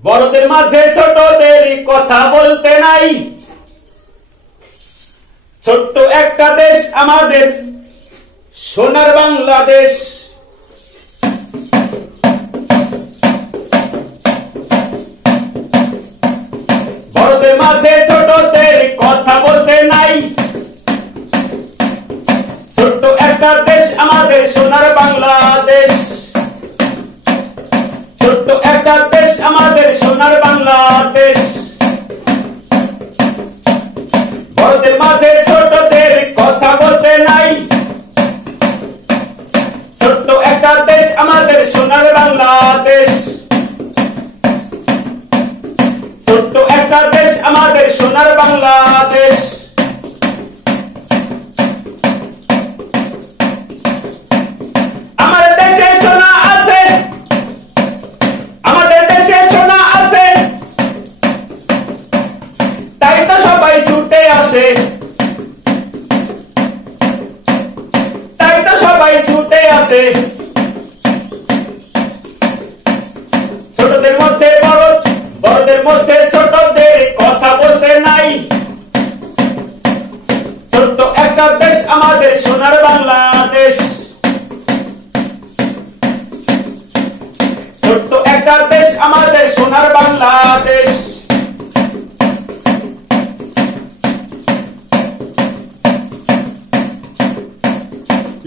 বড়দের মাঝে ছোটদের কথা বলতে নাই। ছোট্ট একটা দেশ আমাদের সোনার বাংলাদেশ। বড়দের মাঝে ছোটদের কথা বলতে নাই। ছোট্ট একটা দেশ আমাদের সোনার বাংলাদেশ। ছোট্ট একটা দেশ আমাদের সোনার বাংলাদেশ। বড়দের মাঝে ছোটদের কথা বলতে নাই। ছোট্ট একটা দেশ আমাদের সোনার বাংলাদেশ। ছোট্ট একটা দেশ আমাদের সোনার বাংলাদেশ। আমার দেশে সোনা আছে, আমাদের দেশে সোনা আছে, তাই তো সবাই ছুটে আসে। তাই তো সবাই ছুটে আসে। ছোটদের মধ্যে বড়, বড়দের মধ্যে ছোটদের কথা বলতে নাই। ছোট্ট একটা দেশ আমাদের সোনার বাংলাদেশ। ছোট্ট একটা দেশ আমাদের সোনার বাংলাদেশ।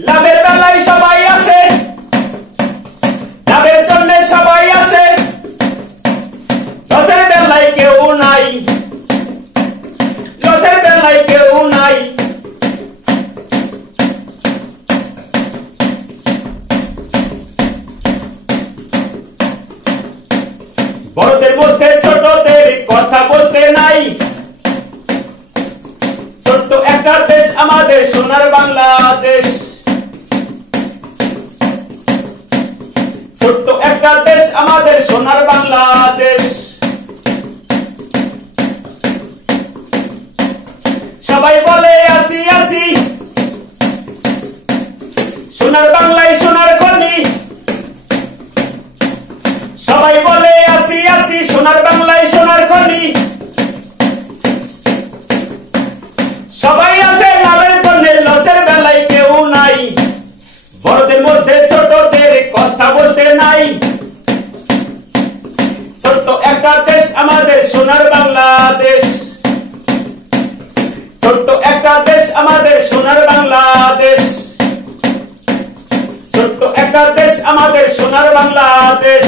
লাভের বেলায় সবাই আসে, লাভের জন্য সবাই আসে, লসের বেলায় কেউ নাই। লসের বেলায় কেউ নাই। বড়দের মধ্যে ছোটদের কথা বলতে নাই। ছোট্ট একটা দেশ আমাদের সোনার বাংলাদেশ। ছোট্ট একটা দেশ আমাদের সোনার বাংলাদেশ। সবাই বলে আসি আসি, সোনার বাংলায় সোনার খনি। সবাই বলে আসি আসি, সোনার বাংলায় সোনার খনি। সবাই আসে লাভের জন্য, লসের বেলায় কেউ নাই। বড়দের মধ্যে ছোটদের কথা বলতে নাই। ছোট্ট একটা দেশ আমাদের সোনার বাংলাদেশ। ছোট্ট একটা দেশ আমাদের সোনার বাংলাদেশ। ছোট্ট একটা দেশ আমাদের সোনার বাংলাদেশ।